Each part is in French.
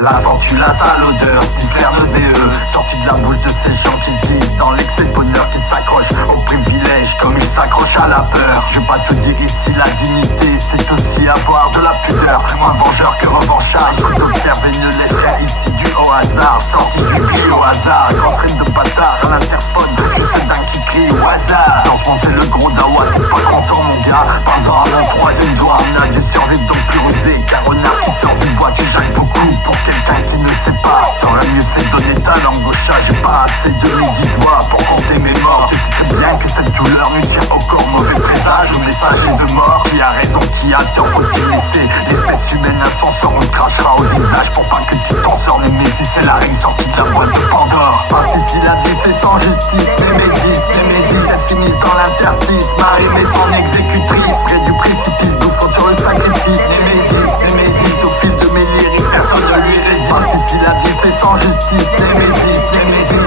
La sens-tu la sale odeur, sniffer nauséeux, sorti de la bouche de ces gens qui vivent dans l'excès de bonheur, qui s'accrochent au privilège comme ils s'accrochent à la peur. Je vais pas te dire ici la dignité, c'est aussi avoir de la pudeur. Moins vengeur que revanchard, écoute, observe et ne laisse rien ici du au hasard. Sorti du gris au hasard, grosse rime de bâtard à l'interphone, juste dingue qui crie au hasard. Dans ce monde c'est le gros dawa, t'es pas content mon gars, parle-en à mon troisième doigt. On a dû survivre donc plus rusé, car renard qui sort du bois, tu jacques beaucoup pour quelqu'un qui ne sait pas. T'aurais mieux fait donner ta langue au chat, j'ai pas assez de midi-doigts pour compter mes morts. Tu sais très bien que cette douleur nous tient au corps, mauvais présage ou messager de mort. Qui a raison, qui a tort, faut-il laisser l'espèce humaine à son sort, on te crachera au visage pour pas que tu t'en sors. Némésis, c'est la règle sortie de la boîte de Pandore. Parce qu'ici la vie c'est sans justice, Némésis, elle s'immisce dans l'interstice. Marie met son exécutrice, près du précipice, bouffant sur le sacrifice. Némésis, au fil de mes lyrics, personne ne lui résiste. Parce qu'ici la vie c'est sans justice, Némésis,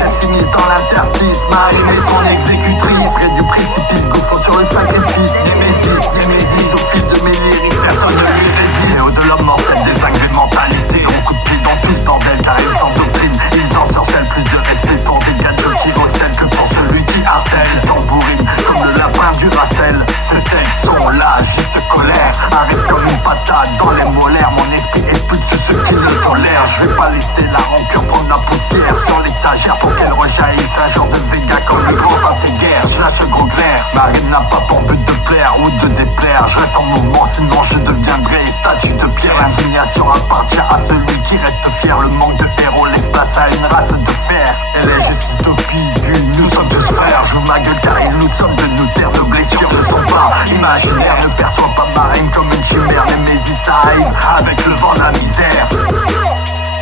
elle s'immisce dans l'interstice. Marie met son exécutrice, près du précipice, bouffant sur le sacrifice. Némésis, au fil de mes lyrics, personne ne lui résiste. Et au-delà mortel des ingrédients de mentalité, on coupe pied dans tout ce bordel car ils s'endoctrinent. Ils ensorcellent, plus de respect pour des gadgets qui recèlent que pour celui qui harcèle. Qui tambourine comme le lapin du Racel. Ces textes sont là, juste colère, arrive comme une patate dans les molaires. Mon esprit expulse ceux qui le tolèrent. Je vais pas laisser la rancœur prendre la poussière sur l'étagère pour qu'elle rejaillisse. Un genre de Vega comme le grand Saint-Guerre. Je lâche gros clair, ma rime n'a pas pour but de plaire ou de déplaire. Je reste en mouvement sinon je deviendrai statue de pierre. L'indignation appartient à celui qui reste fier. Le manque de héros laisse place à une race de fer. Elle est juste utopie du nous sommes tous frères. Je ma gueule car ils nous sommes de nous taire. Nos blessures ne sont pas imaginaires. Ne perçois pas ma rime comme une chimère. Némésis arrive avec le vent de la misère.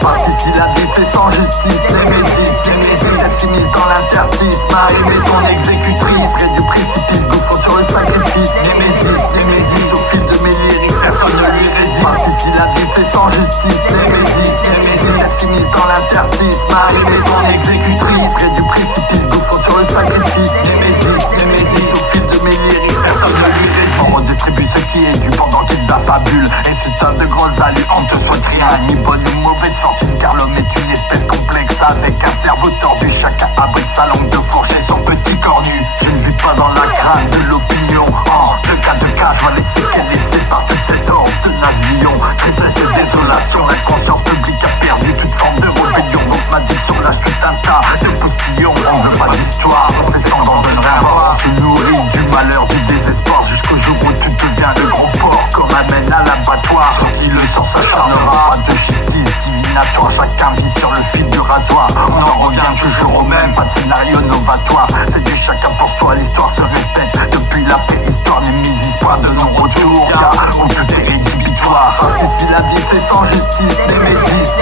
Parce qu'ici la vie c'est sans justice, Némésis, elle s'immisce dans l'interstice. Marie met son exécutrice, près du précipice, bouffant sur le sacrifice. Némésis, au fil de mes lyrics, personne ne lui résiste. Parce qu'ici la vie c'est sans justice, Némésis, elle s'immisce dans l'interstice. Marie met son exécutrice, près du précipice, bouffant sur le sacrifice. Némésis, au fil de mes lyrics, personne ne lui résiste. On redistribue ce qui est dû pendant qu'ils affabulent. Et c'est un de gros alus, on ne te souhaite rien, ni bonne ni mauvaise fortune, car l'homme est une espèce complexe avec un cerveau tordu. Chacun abrite sa langue de fourche et son petit corps nu. Je ne vis pas dans la crainte de l'opinion. En deux cas de cas, je vois les séquelles laissées par toute cette horde de nazions. Tristesse et désolation, la conscience publique a perdu toute forme de rébellion. Donc ma diction lâche tout un tas de postillons. On veut pas d'histoire, on fait semblant de ne rien voir. On se nourrit du malheur, du désespoir, jusqu'au jour où tu deviens le gros porc qu'on amène à l'abattoir. Qui le sort s'acharnera, pas de justice divinatoire. Chacun vit sur le fil du rasoir. On en revient toujours au même, pas de scénario novatoire. C'est du chacun pour soi, l'histoire se répète depuis la préhistoire. Némésis, point de non-retour, car où tout est rédhibitoire. Parce qu'ici la vie c'est sans justice, Némésis,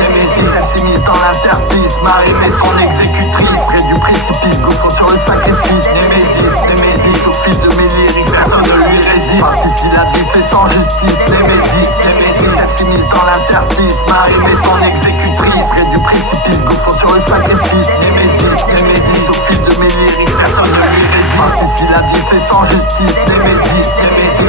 elle s'immisce dans l'interstice. Marie met son exécutrice, près du précipice, gouffre sur le sacrifice. Némésis, au fil de mes lyrics, personne ne lui résiste. Parce qu'ici la vie c'est sans justice, Némésis, elle s'immisce dans l'interstice. Marie met son exécutrice, près du précipice, gouffre sur le sacrifice. Némésis, au fil de mes lyrics, personne ne lui résiste. Parce qu'ici la vie c'est sans justice, Némésis,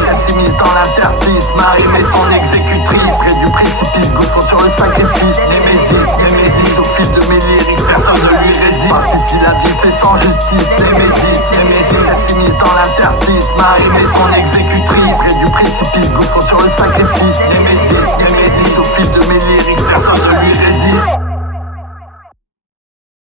elle s'immisce dans l'interstice. Marie met son exécutrice, près du précipice, gouffre sur le sacrifice. Némésis, au fil de mes lyrics, personne ne lui résiste. Parce qu'ici la vie c'est sans justice, Némésis, elle s'immisce dans l'interstice. Marie met son exécutrice, près du précipice, gouffre sur le sacrifice.